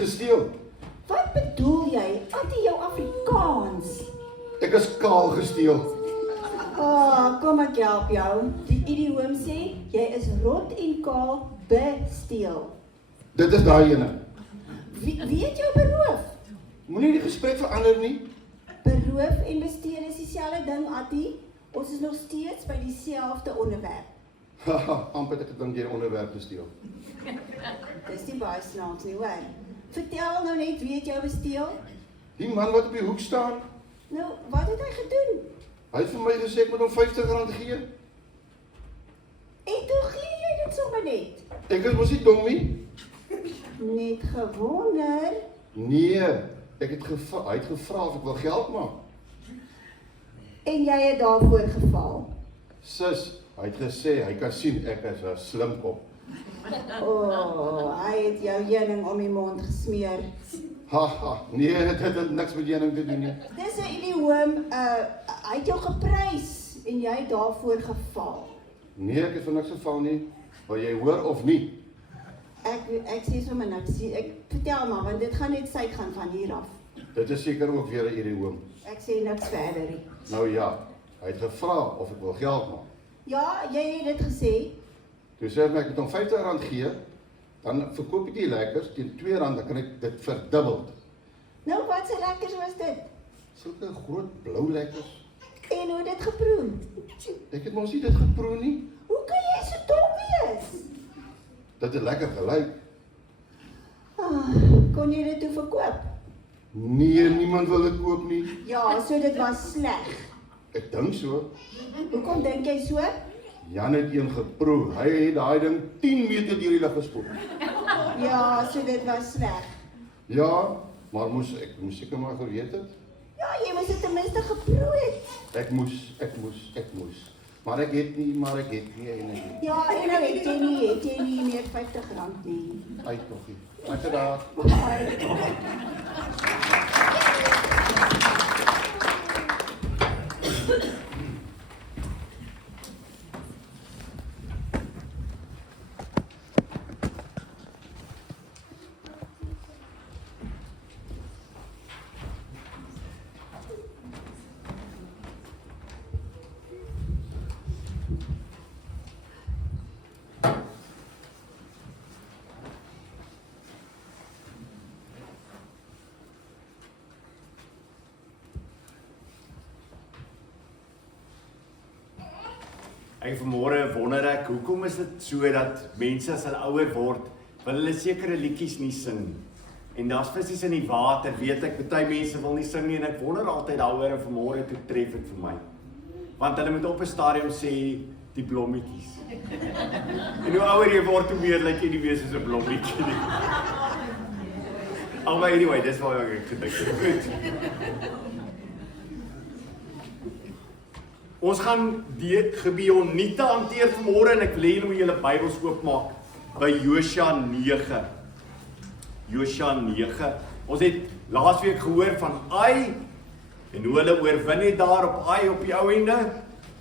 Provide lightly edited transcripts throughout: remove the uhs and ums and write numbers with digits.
gesteel. Wat bedoel jy? Attie, jou Afrikaans. Ek is kaal gesteel. Kom ek help jou. Die idioom sê, jy is rot en kaal besteel. Dit is daai ene. Wie het jou beroof? Moenie die gesprek verander nie. Beroof en besteel is dieselfde ding, Attie. Ons is nog steeds by dieselfde onderwerp. Haha, amper het ek gedink jy 'n onderwerp gesteel. Dis nie baie snaaks nie, hoor. Vertel nou net wie het jou besteel? Die man wat op die hoek staan, Nou, wat het hy gedoen? hy het vir my gesê ek moet hom R50 gee. En toe gee jy dit sommer net. Ek is mos nie dom nie. Net gewonder. Nee, hy het gevra of ek wil geld maak. En jy het daarvoor geval. Sis, hy het gesê hy kan sien ek is 'n slim kop. Hy het jou heuning om die mond gesmeer. Haha, nee, dit het niks met heuning te doen nie. Dis 'n idioom, hy het jou geprys en jy het daarvoor geval. Nee, ek het vir niks geval nie. Wil jy hoor of nie? Ek sê sommer niks. Ek vertel maar, want dit gaan net syk gaan van hier af. Dit is seker ook weer 'n idioom. Ek sê niks verder nie. Nou ja, hy het gevra of ek wil geld maak. Ja, jy het dit gesê. Toe sê hy ek moet hom R50 gee, dan verkoop ek die lekkers teen R2, dan kan ek dit verdubbel. Nou, wat se lekkers was dit? Sulke groot blou lekkers. En hoe het dit geproe? Ek het mos nie dit geproe nie. Hoe kan jy so dom wees? Dit het lekker gelyk. Kon jy dit toe verkoop? Nee, niemand wil dit koop nie. Ja, so dit was sleg. Ek dink so. Hoekom dink jy so? Jan het een geproe. Hy het daai ding 10 meter deur die lug gespoel. Ja, so dit was sleg. Ja, maar moes seker maar geweet het. Ja, jy moes dit ten minste geproe het. Ek moes. Maar ek het nie eintlik. Ja, en nou het jy nie meer R50 nie. Uit nog nie. Lekker dag. Ek vanmôre wonder ek, hoekom is dit so dat mense as hulle ouer word, wil hulle sekere liedjies nie sing nie. En daar's visse in die water, weet ek, baie mense wil nie sing nie en ek wonder altyd daaroor en vanmôre toe tref dit vir my. Want hulle moet op 'n stadium sê die blommetjies. En hoe ouer jy word, hoe meer lyk jy nie meer soos 'n blommetjie nie. Anyway, dis waar ek gedink het. Goed. Ons gaan die Gibeoniete hanteer vanmôre en ek wil hê julle moet julle Bybels oopmaak by Josua 9. Josua 9. Ons het laasweek gehoor van Ai en hoe hulle oorwin het daar op Ai op die ou ende,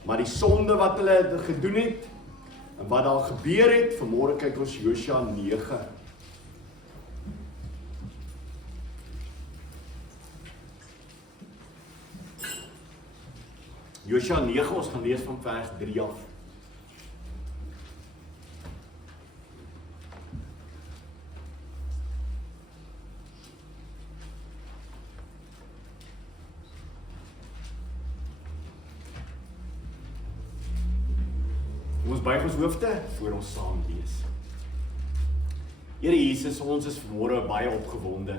maar die sonde wat hulle gedoen het en wat daar gebeur het. Vanmôre kyk ons Josua 9. Josua 9, ons gaan lees van vers 3 af. Ons buig ons hoofde voor ons saam lees. Here Jesus, ons is vanmôre baie opgewonde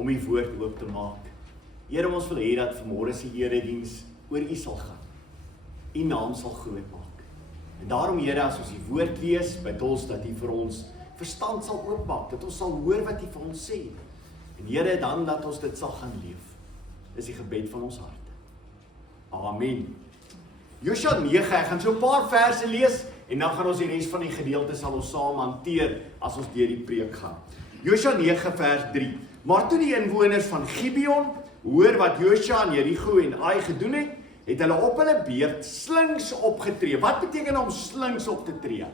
om u woord oop te maak. Here, ons wil hê dat vanmôre se erediens oor u sal gaan. U naam sal groot maak. En daarom, Here, as ons die woord lees, bid ons dat u vir ons verstand sal oopmaak, dat ons sal hoor wat u vir ons sê. En Here, dan dat ons dit sal gaan leef. Dis die gebed van ons harte. Amen. Josua 9, ek gaan so 'n paar verse lees en dan gaan ons die res van die gedeelte sal ons saam hanteer as ons deur die preek gaan. Josua 9 vers 3. Maar toe die inwoners van Gibeon hoor wat Josua en Jerigo en Ai gedoen het, het hulle op hulle beurt slinks opgetree. Wat beteken om slinks op te tree?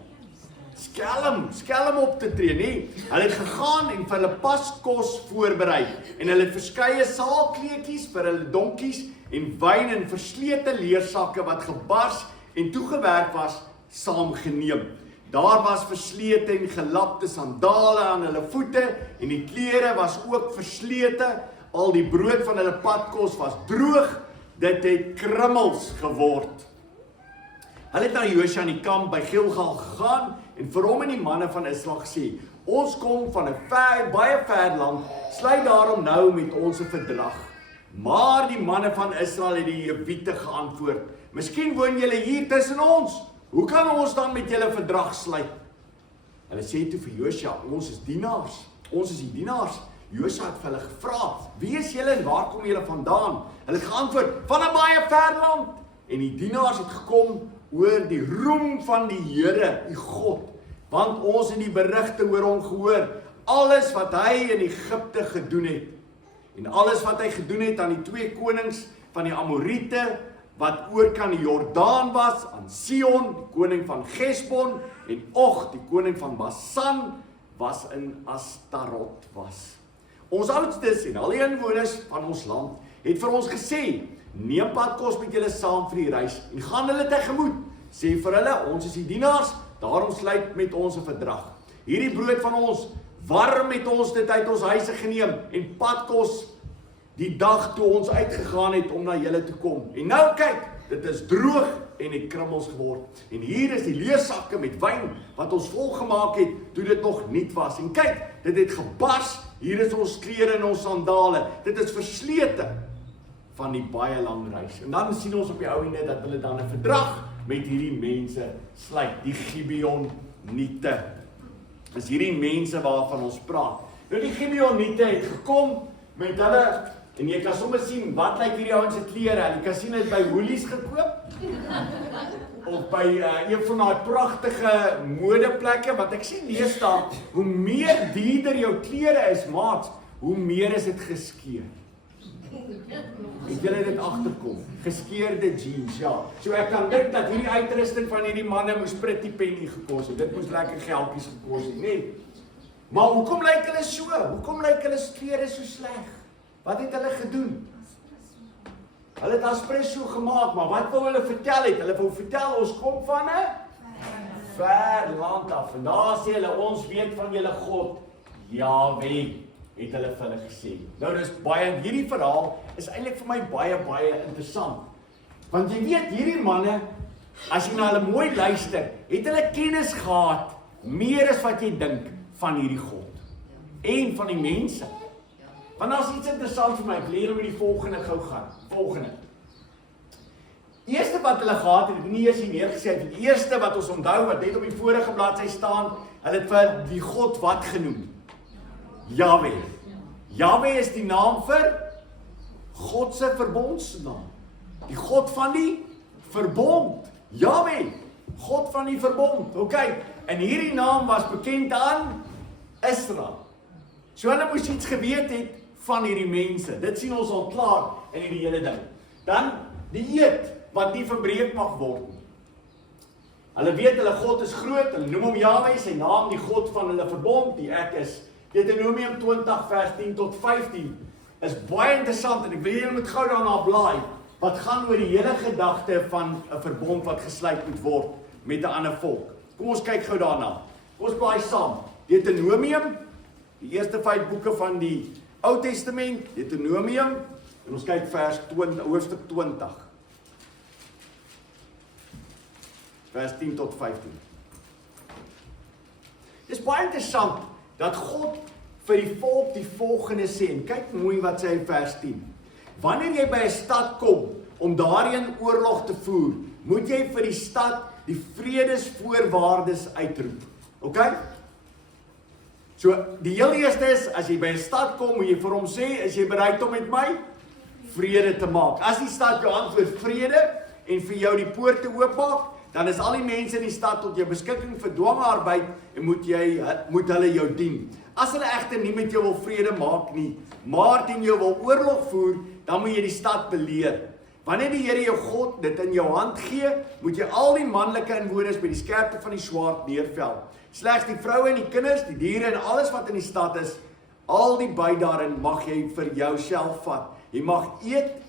skelm op te tree, nee. Hulle het gegaan en vir hulle paskos voorberei en hulle het verskeie saalkleedjies vir hulle donkies en wyn in verslete leersakke wat gebars en toegewerk was, saamgeneem. Daar was verslete en gelapte sandale aan hulle voete en die klere was ook verslete. Al die brood van hulle padkos was droog, dit het krummels geword. Hulle het na Josua in die kamp by Gilgal gegaan en vir hom en die manne van Israel gesê, ons kom van 'n baie ver land, sluit daarom nou met ons 'n verdrag. Maar die manne van Israel het die Jewiete geantwoord, miskien woon julle hier tussen ons, hoe kan ons dan met julle verdrag sluit? Hulle sê toe vir Josua, ons is die dienaars. Josua het vir hulle gevra, wie is julle en waar kom julle vandaan? Hulle het geantwoord, van 'n baie ver land. En die dienaars het gekom oor die roem van die Here, die God, want ons het die berigte oor hom gehoor, alles wat hy in Egipte gedoen het, en alles wat hy gedoen het aan die 2 konings van die Amoriete, wat oor kan die Jordaan was, aan Sihon, die koning van Hesbon, en Og, die koning van Basan, was in Astarot was. Ons oudstes en al die inwoners van ons land het vir ons gesê, neem padkos met julle saam vir die reis en gaan hulle tegemoet. Sê vir hulle, ons is die dienaars, daarom sluit met ons 'n verdrag. Hierdie brood van ons, warm het ons dit uit ons huise geneem en padkos die dag toe ons uitgegaan het om na julle te kom. En nou kyk, dit is droog en het krummels geword. En hier is die leersakke met wyn wat ons volgemaak het toe dit nog nuut was. En kyk, dit het gebars. Hier is ons klere en ons sandale. Dit is verslete van die baie lang reis. En dan sien ons op die ou ende dat hulle dan 'n verdrag met hierdie mense sluit, die Gibeoniete. Dis hierdie mense waarvan ons praat. Nou die Gibeoniete het gekom met hulle, en jy kan sommer sien, wat lyk hierdie ouens se klere? Jy kan sien het by Woolies gekoop, of by een van die pragtige modeplekke, wat ek sien lees daar, hoe meer duurder jou klere is, maat, hoe meer is dit geskeur. Het julle dit agterkom? Geskeurde jeans, ja. So ek kan dink dat hierdie uitrusting van hierdie manne moes pretty penny gekos het. Dit moes lekker geldjies gekos het, nee. Maar hoekom lyk hulle so? Hoekom lyk hulle klere so sleg? Wat het hulle gedoen? Hulle het espresso gemaak, maar wat wou hulle vertel het? Hulle wou vertel, ons kom van 'n ver land af. En daar sê hulle, ons weet van julle God, Jahweh, het hulle vir hulle gesê. Nou dis baie, hierdie verhaal is eintlik vir my baie interessant. Want jy weet, hierdie manne, as jy na hulle mooi luister, het hulle kennis gehad, meer as wat jy dink, van hierdie God. En van die mense. Want daar is iets interessant vir my, ek leer om die volgende gou gaan. Volgende. Eerste wat hulle gehad het, nie eers hier neergeset het, die eerste wat ons onthou, wat net op die vorige bladsy staan, hulle het vir die God wat genoem? Jahweh. Jahweh is die naam vir God se verbondsnaam. Die God van die verbond. Jahweh, God van die verbond. Okay, en hierdie naam was bekend aan Israel. So hulle moes iets geweet het van hierdie mense. Dit sien ons al klaar in hierdie hele ding. Dan die eed wat nie verbreek mag word nie. Hulle weet hulle God is groot, hulle noem hom Jahweh, sy naam die God van hulle verbond, die ek is. Deuteronomium 20 vers 10 tot 15 is baie interessant en ek wil julle moet gou daarna blaai. Wat gaan oor die hele gedagte van 'n verbond wat gesluit moet word met 'n ander volk. Kom ons kyk gou daarna. Kom ons blaai saam. Deuteronomium, die eerste 5 boeke van die Ou Testament, Deuteronomium, en ons kyk vers 20, hoofstuk 20. Vers 10 tot 15. Dit is baie interessant dat God vir die volk die volgende sê, en kyk mooi wat sê in vers 10. Wanneer jy by 'n stad kom om daarin oorlog te voer, moet jy vir die stad die vredesvoorwaardes uitroep. Okay? So, die heel eerste is, as jy by 'n stad kom, moet jy vir hom sê, is jy bereid om met my vrede te maak? As die stad jou antwoord vrede, en vir jou die poorte oopmaak, dan is al die mense in die stad tot jou beskikking vir dwangarbeid, en moet hulle jou dien. As hulle egter nie met jou wil vrede maak nie, maar teen jou wil oorlog voer, dan moet jy die stad beleer. Wanneer die Here jou God dit in jou hand gee, moet jy al die manlike inwoners by die skerpte van die swaard neervel. Slegs die vroue en die kinders, die diere en alles wat in die stad is, al die byt daarin mag jy vir jouself vat. Jy mag eet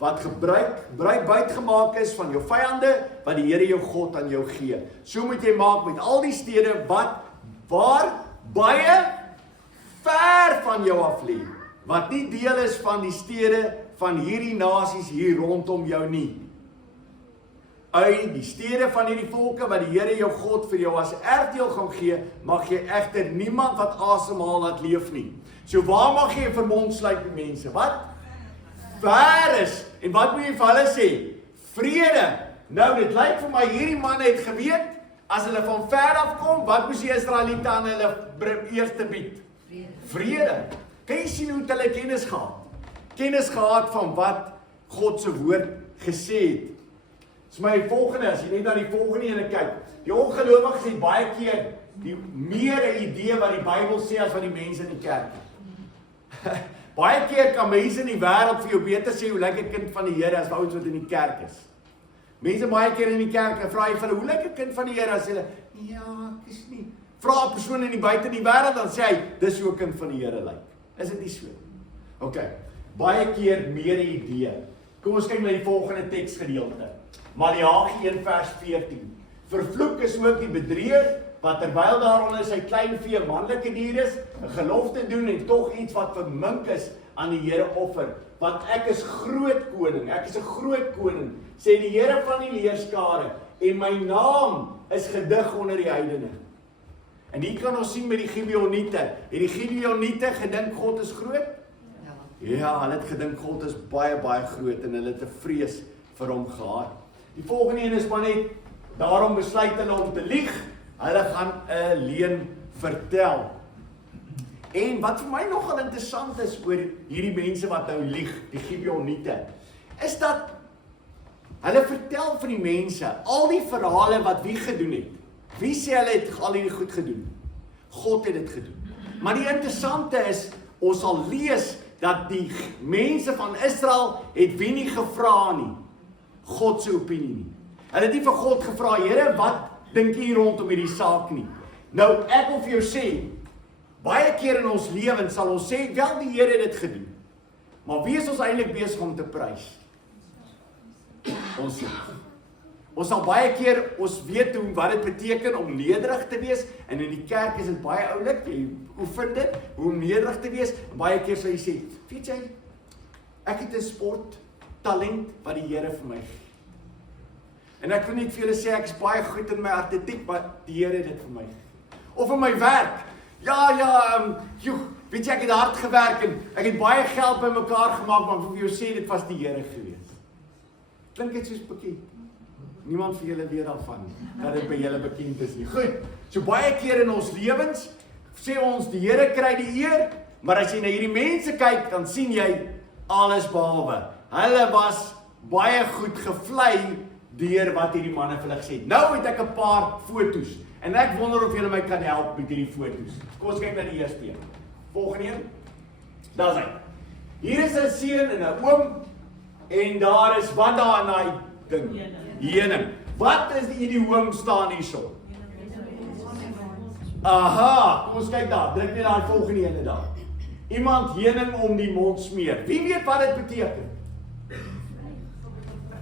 wat byt gemaak is van jou vyande, wat die Here jou God aan jou gee. So moet jy maak met al die stede waar baie ver van jou af lê, wat nie deel is van die stede van hierdie nasies hier rondom jou nie. Uit die stede van hierdie volke wat die Here jou God vir jou as erfdeel gaan gee, mag jy egter niemand wat asemhaal laat leef nie. So waar mag jy 'n verbond sluit met mense? Wat? Ver is. En wat moet jy vir hulle sê? Vrede. Nou, dit lyk vir my hierdie manne het geweet, as hulle van ver af kom, wat moes die Israeliete aan hulle eerste bied? Vrede. Kan jy sien hoe hulle kennis gehad? Kennis gehad van wat God se woord gesê het. Dis my volgende, as jy net na die volgende ene kyk. Die ongelowiges het baie keer meer 'n idee wat die Bybel sê as wat die mense in die kerk het. Baie keer kan mense in die wêreld vir jou beter sê hoe lyk 'n kind van die Here as ouens wat in die kerk is. Mense baie keer in die kerk en vra jy vir hulle, hoe lyk 'n kind van die Here as hulle, ja, ek is nie. Vra 'n persoon in die buite in die wêreld, dan sê hy, dis hoe 'n kind van die Here lyk. Is dit nie so? OK. Baie keer meer 'n idee. Kom ons kyk na die volgende teksgedeelte. Maleagi 1 vers 14. Vervloek is ook die bedrieër, wat terwyl daaronder sy klein vee manlike dier is, 'n gelofte doen en tog iets wat vermink is aan die Here offer. Want ek is groot koning, ek is 'n groot koning, sê die Here van die leerskare, en my naam is gedig onder die heidene. En hier kan ons sien met die Gibeoniete. Het die Gibeoniete gedink God is groot? Ja, hulle het gedink God is baie, baie groot en hulle het 'n vrees vir hom gehad. Die volgende een is maar net, daarom besluit hulle om te lieg. Hulle gaan 'n leuen vertel. En wat vir my nogal interessant is oor hierdie mense wat nou lieg, die Gibeoniete, is dat hulle vertel vir die mense al die verhale wat wie gedoen het. Wie sê hulle het al hierdie goed gedoen? God het dit gedoen. Maar die interessante is, ons sal lees dat die mense van Israel het wie nie gevra nie. God se opinie nie. Hulle het nie vir God gevra, Here, wat dink jy rondom hierdie saak nie? Nou, ek wil vir jou sê, baie keer in ons lewens sal ons sê, wel die Here het dit gedoen. Maar wie is ons eintlik besig om te prys? Ons sal baie keer, ons weet wat dit beteken om nederig te wees, en in die kerk is dit baie oulik, jy oefen dit, hoe om nederig te wees, en baie keer sal jy sê, weet jy, ek het 'n sporttalent wat die Here vir my gee. En ek wil net vir julle sê, ek is baie goed in my atletiek, maar die Here het dit vir my gee. Of in my werk, weet jy, ek het hard gewerk, en ek het baie geld bymekaar gemaak, maar vir jou sê, dit was die Here gewees. Klink dit soos bekend? Niemand vir julle weet daarvan, dat dit by julle bekend is nie. Goed, so baie keer in ons lewens, sê ons, die Here kry die eer, maar as jy na hierdie mense kyk, dan sien jy alles behalwe. Hulle was baie goed gevlei deur wat hierdie manne vir hulle gesê het. Nou het ek 'n paar foto's, en ek wonder of julle my kan help met hierdie foto's. Kom ons kyk na die eerste een. Volgende een. Daar's hy. Hier is 'n seun en 'n oom, en daar is wat daar in daai ding? Heuning. Wat is die idioom staan hierso? Aha, kom ons kyk daar. Druk net daai volgende ene daar. Iemand heuning om die mond smeer. Wie weet wat dit beteken?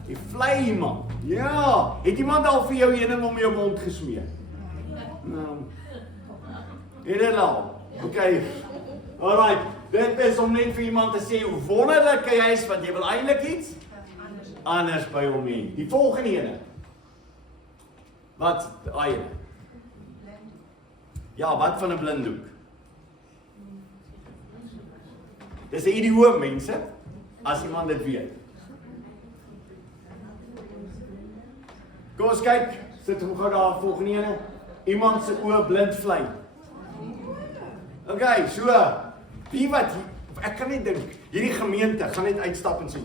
Jy vlei iemand. Ja, het iemand al vir jou heuning om jou mond gesmeer? Nou. Het dit al? Okay. Alright. Dit is om net vir iemand te sê hoe wonderlik hy is, want jy wil eintlik iets anders by hom hê. Die volgende ene. Wat? Ene. Ja, wat van 'n blinddoek? Dis 'n idioom, mense, as iemand dit weet. Kom ons kyk, sit hom gou daar volgende ene. Iemand se oë blind vlei. Okay, so, wie wat, ek kan nie dink, hierdie gemeente gaan net uitstap en sê,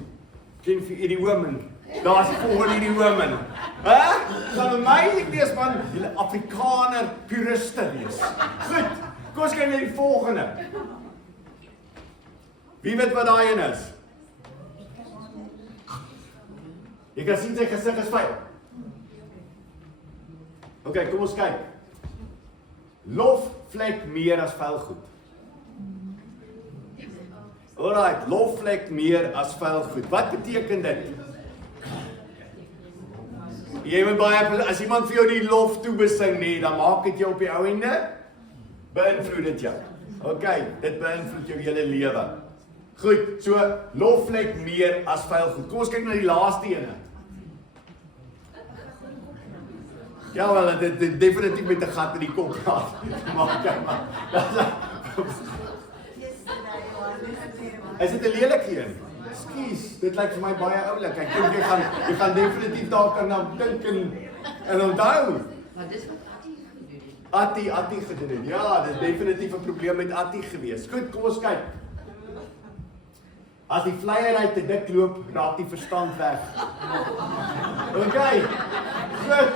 ken vir idioom, daar's die volgende idioom. Gaan my ek wees man, julle Afrikaner puriste wees. Goed, kom ons kyk na die volgende. Wie weet wat daai een is? Jy kan sien sy gesig is vuil. OK, kom ons kyk. Lof vlek meer as vuil goed. Alright, lof vlek meer as vuil goed. Wat beteken dit? Jy moet baie, as iemand vir jou die lof toebesing nie, dan maak dit jou op die ou ende, beïnvloed dit jou. OK, dit beïnvloed jou hele lewe. Goed, so lof vlek meer as vuil goed. Kom ons kyk na die laaste ene. Ja, wel, dit definitief met 'n gat in die kop gehad. Maar. Is dit 'n lelike een? Skus, dit lyk vir my baie oulik. Ek dink jy gaan definitief daar kan nou dink en onthou. Maar dis wat Attie gedoen het. Attie gedoen het. Ja, dit is definitief 'n probleem met Attie gewees. Goed, kom ons kyk. As die vleiery te dik loop, raak die verstand weg. OK. Goed.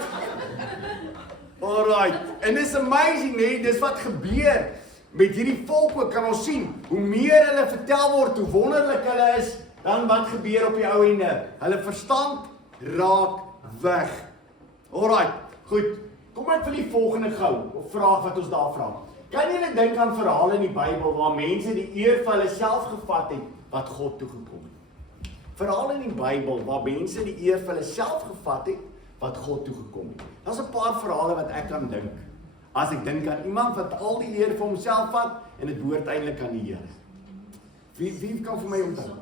Alright. En dis amazing, nee, dis wat gebeur met hierdie volk ook, kan ons sien. Hoe meer hulle vertel word, hoe wonderlik hulle is, dan wat gebeur op die ou ende? Hulle verstand raak weg. Alright. Goed. Kom ek vir die volgende gou, vraag wat ons daar vra. Kan julle dink aan verhale in die Bybel waar mense die eer vir hulle self gevat het wat God toegekom het? Verhale in die Bybel waar mense die eer vir hulle self gevat het wat God toegekom het. Daar's 'n paar verhale wat ek kan dink. As ek dink aan iemand wat al die eer vir homself vat en dit behoort eintlik aan die Here. Wie kan vir my onthou?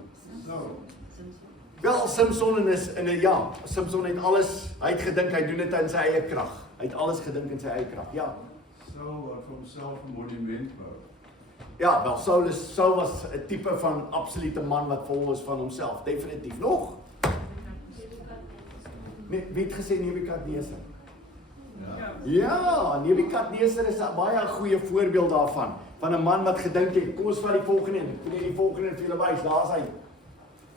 Wel, Samson Samson het alles, hy het gedink hy doen dit in sy eie krag. Hy het alles gedink in sy eie krag. Ja. Saul wat vir homself 'n monument bou. Ja, wel Saul was 'n tipe van absolute man wat vol was van homself, definitief. Nog? Nee, wie het gesê Nebukadneser? Ja, Nebukadneser is 'n baie goeie voorbeeld daarvan, van 'n man wat gedink het, kom ons vat die volgende een, ek wil die volgende vir julle wys, daar's hy.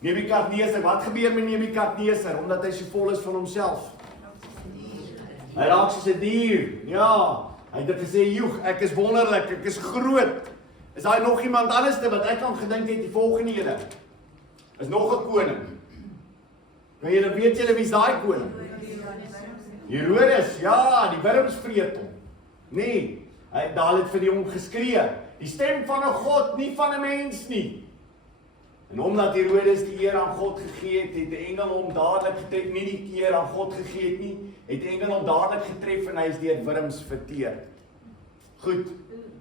Nebukadneser, wat gebeur met Nebukadneser omdat hy so vol is van homself? Hy raak soos 'n dier. Ja, hy het gesê, "Joeg, ek is wonderlik, ek is groot." Is daar nog iemand anderste wat ek kan gedink het die volgende ene? Is nog 'n koning. Kan julle weet julle wie's daai koning? Herodes, ja, die wurms vreet hom. Nee, hy daal het vir hom geskree. Die stem van 'n God, nie van 'n mens nie. En omdat Herodes die eer aan God gegee het, het die engel hom dadelik getref, nie die eer aan God gegee het nie, het die engel hom dadelik getref en hy is deur wurms verteer. Goed,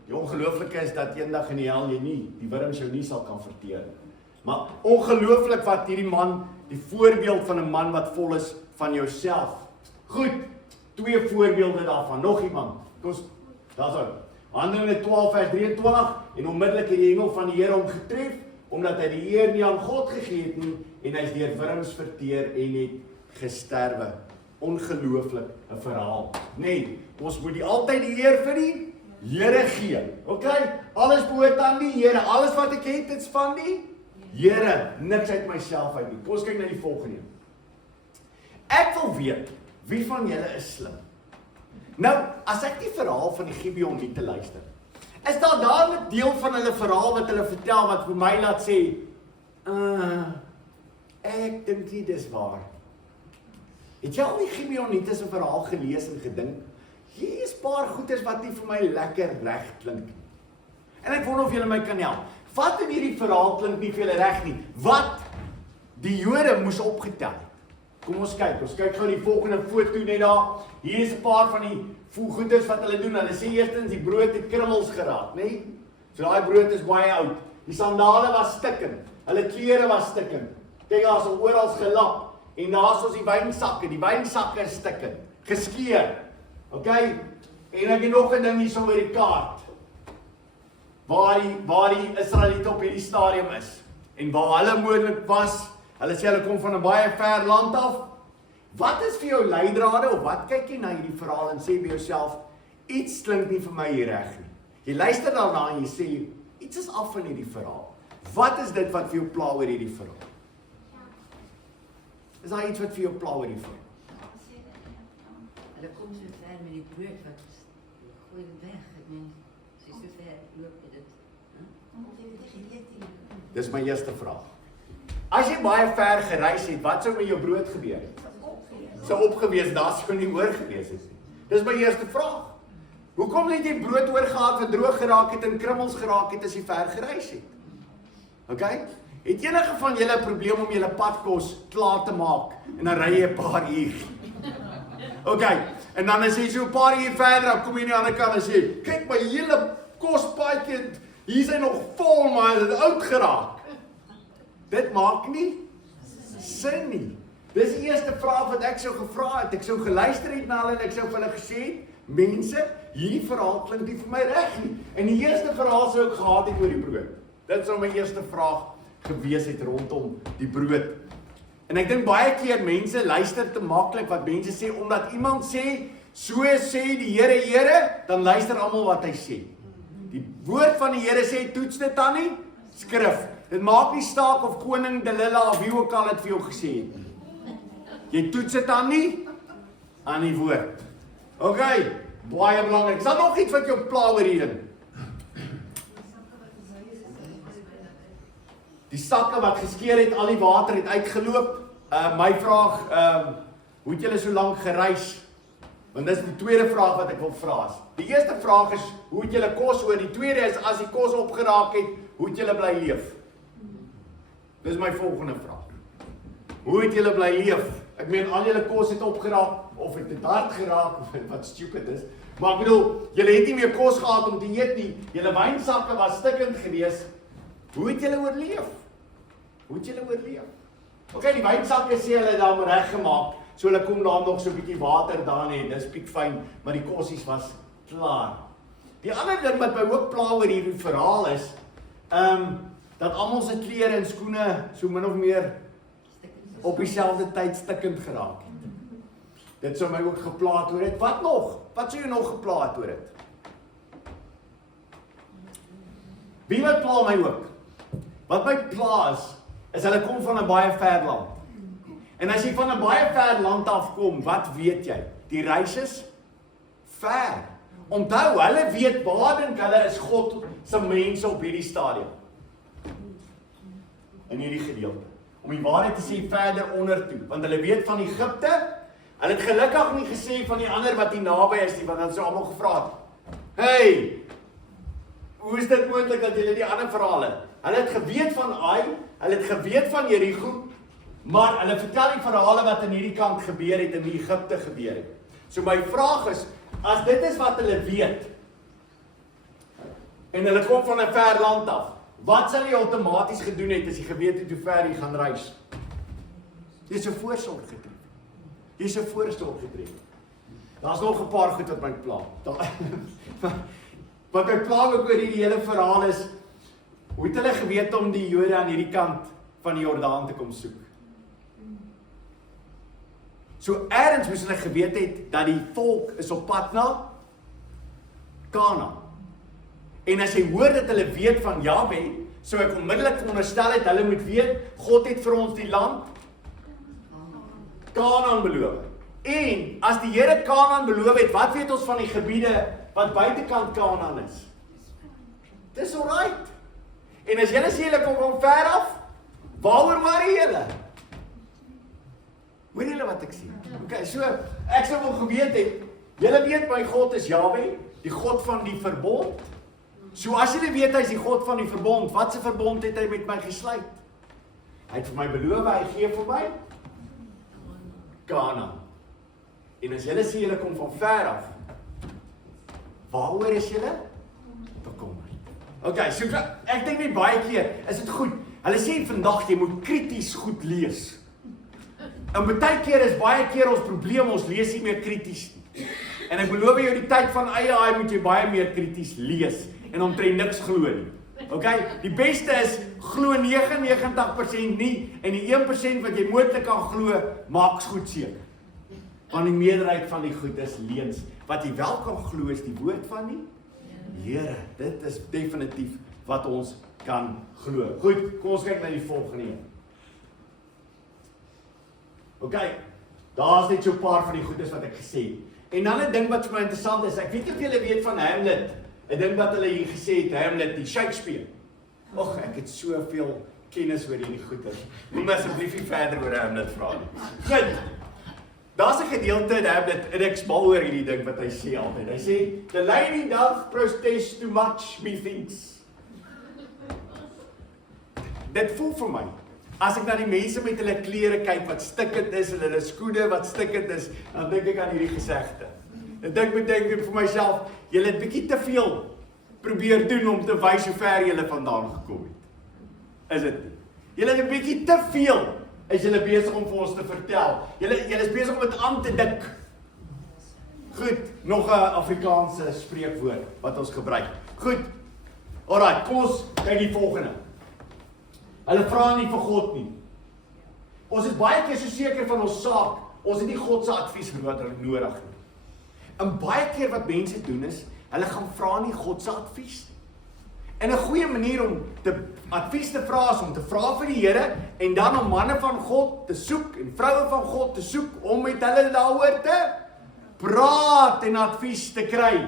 die ongelooflike is dat eendag in die hel jy nie, die wurms jou nie sal kan verteer. Maar ongelooflik wat hierdie man, die voorbeeld van 'n man wat vol is van jouself. Goed, 2 voorbeelde daarvan, nog iemand. Kom, daar's hy. Handelinge 12 vers 23 en onmiddellik het die engel van die Here hom getref omdat hy die eer nie aan God gegee het nie en hy is deur wurms verteer en het gesterwe. Ongelooflik 'n verhaal. Nee, ons moet altyd die eer vir die Here gee. OK? Alles behoort aan die Here. Alles wat ek het, is van die Here, niks uit myself uit nie. Kom ons kyk na die volgende. Ek wil weet, wie van julle is slim? Nou, as ek die verhaal van die Gibeoniete luister, is daar dadelik deel van hulle verhaal wat hulle vertel wat vir my laat sê, ek dink nie dis waar. Het jy al die Gibeoniete se verhaal gelees en gedink, hier is 'n paar goeders wat nie vir my lekker reg klink nie. En ek wonder of julle my kan help. Wat in hierdie verhaal klink nie vir julle reg nie? Wat die Jode moes opgetel het. Kom ons kyk gou die volgende foto net daar. Hier is 'n paar van die goeders wat hulle doen. Hulle sê eerstens die brood het krummels geraak, né? So daai brood is baie oud. Die sandale was stikkend. Hulle klere was stikkend. Kyk daar's al oral gelap. En daar's ons die wynsakke is stikkend, geskeur. OK? En ek het nog 'n ding hierso by die kaart. Waar die Israeliete op hierdie stadium is en waar hulle moontlik was. Hulle sê hulle kom van 'n baie ver land af. Wat is vir jou leidrade of wat kyk jy na hierdie verhaal en sê by jouself, iets klink nie vir my hier reg nie. Jy luister daarna en jy sê, iets is af van hierdie verhaal. Wat is dit wat vir jou pla oor hierdie verhaal? Is daar iets wat vir jou pla oor hierdie verhaal? Hulle kom so ver met die brood wat gooi dit weg. Ek meen, sy so ver loop dit. Dis my eerste vraag. As jy baie ver gereis het, wat sou met jou brood gebeur het? Sou opgewees, daar sou nie oor gewees het nie. Dis my eerste vraag. Hoekom het jy brood oorgehad wat droog geraak het en krummels geraak het as jy ver gereis het? Okay? Het enige van julle 'n probleem om julle padkos klaar te maak en dan ry jy 'n paar uur? Okay, en dan as jy so 'n paar uur verder, dan kom jy aan die ander kant en sê, kyk my hele kospaadjie, hier is hy nog vol, maar hy het oud geraak. Dit maak nie sin nie. Dis die eerste vraag wat ek sou gevra het. Ek sou geluister het na hulle en ek sou vir hulle gesê het, mense, hierdie verhaal klink nie vir my reg nie. En die eerste verhaal sou ek gehad het oor die brood. Dit sou my eerste vraag gewees het rondom die brood. En ek dink baie keer mense luister te maklik wat mense sê, omdat iemand sê, so sê die Here, Here, dan luister almal wat hy sê. Die woord van die Here sê, toets dit aan die skrif. Dit maak nie saak of koning Delila of wie ook al het vir jou gesê het nie. Jy toets dit aan die woord. Okay, baie belangrik. Is daar nog iets wat jou pla oor hierin? Die sakke wat geskeur het, al die water het uitgeloop. My vraag, hoe het julle so lank gereis? Want dis die tweede vraag wat ek wil vra. Die eerste vraag is, hoe het julle kos oor? Die tweede is, as die kos opgeraak het, hoe het julle bly leef? Dis my volgende vraag. Hoe het julle bly leef? Ek meen, al julle kos het opgeraak, of het het hard geraak, wat stupid is. Maar ek bedoel, julle het nie meer kos gehad om te eet nie. Julle wynsakke was stikkend gewees. Hoe het julle oorleef? Hoe het julle oorleef? Okay, die wynsakke sê hulle daar maar reggemaak, so hulle kom daar nog so 'n bietjie water daar net, dis piekfyn, maar die kossies was klaar. Die ander ding wat my ook pla oor hierdie verhaal is, dat almal se klere en skoene so min of meer op dieselfde tyd stikkend geraak het. Dit sou my ook gepla het oor dit. Wat nog? Wat sou jy nog gepla het oor dit? Wie wat pla my ook? Wat my pla is hulle kom van 'n baie ver land. En as jy van 'n baie ver land afkom, wat weet jy? Die reis is ver. Onthou, hulle weet waar dink hulle is God se mense op hierdie stadium. In hierdie gedeelte. Om die waarheid te sê verder onder toe, want hulle weet van Egipte. Hulle het gelukkig nie gesê van die ander wat hier naby is nie, want dan sou almal gevra het, hey, hoe is dit moontlik dat julle die ander verhale? Hulle het geweet van Ai, hulle het geweet van Jericho, maar hulle vertel die verhale wat aan hierdie kant gebeur het, in Egipte gebeur het. So my vraag is, as dit is wat hulle weet, en hulle kom van 'n ver land af, wat sal jy outomaties gedoen het as jy geweet het hoe ver jy gaan reis? Jy is 'n voorsorg getref. Jy is 'n voorsorg getref. Daar's nog 'n paar goed wat my pla. Wat my pla ook oor hierdie hele verhaal is, hoe het hulle geweet om die Jode aan hierdie kant van die Jordaan te kom soek? So ergens moes hulle geweet het dat die volk is op pad na Kanaan. En as jy hoor dat hulle weet van Jahwe, sou ek onmiddellik veronderstel het, hulle moet weet, God het vir ons die land Kanaan beloof. En as die Here Kanaan beloof het, wat weet ons van die gebiede wat buitekant Kanaan is? Dis alright. En as julle sê julle kom van ver af, waaroor worry julle? Hoor julle wat ek sê? Okay, so ek sou wel geweet het, julle weet my God is Jahwe, die God van die verbond. So as julle weet hy is die God van die verbond, wat se verbond het hy met my gesluit? Hy het vir my beloof, hy gee vir my Kanaan. En as julle sê julle kom van ver af, waaroor is julle bekommerd? Okay, so ek dink nie baie keer is dit goed. Hulle sê vandag jy moet krities goed lees. En baie keer is baie keer ons probleem, ons lees nie meer krities nie. En ek beloof jou die tyd van eie haai moet jy baie meer krities lees en omtrent niks glo nie. Okay, die beste is glo 99% nie en die 1% wat jy moontlik kan glo, maaks goed seker. Want die meerderheid van die goed is leuns. Wat jy wel kan glo is die woord van die Here. Dit is definitief wat ons kan glo. Goed, kom ons kyk na die volgende een. Okay, daar's net so 'n paar van die goedes wat ek gesê het. En dan 'n ding wat vir my interessant is, ek weet nie of julle weet van Hamlet. 'n Ding wat hulle hier gesê het, Hamlet, die Shakespeare. Och, ek het soveel kennis oor hierdie goeie. Moet asseblief nie verder oor Hamlet vra nie. Goed. Daar's 'n gedeelte in Hamlet en ek smal oor hierdie ding wat hy sê altyd. Hy sê, "The lady doth protest too much, methinks." Dit voel vir my, as ek na die mense met hulle klere kyk wat stikkend is en hulle skoene wat stikkend is, dan dink ek aan hierdie gesegde. En dink vir myself, julle het bietjie te veel probeer doen om te wys hoe ver julle vandaan gekom het. Is dit nie? Julle het 'n bietjie te veel is julle besig om vir ons te vertel. Julle is besig om dit aan te dik. Goed, nog 'n Afrikaanse spreekwoord wat ons gebruik. Goed. Alraai, kom ons kyk die volgende. Hulle vra nie vir God nie. Ons is baie keer so seker van ons saak, ons het nie God se advies nodig nie. En baie keer wat mense doen is, hulle gaan vra nie God se advies nie. En 'n goeie manier om advies te vra is om te vra vir die Here en dan om manne van God te soek en vroue van God te soek om met hulle daaroor te praat en advies te kry.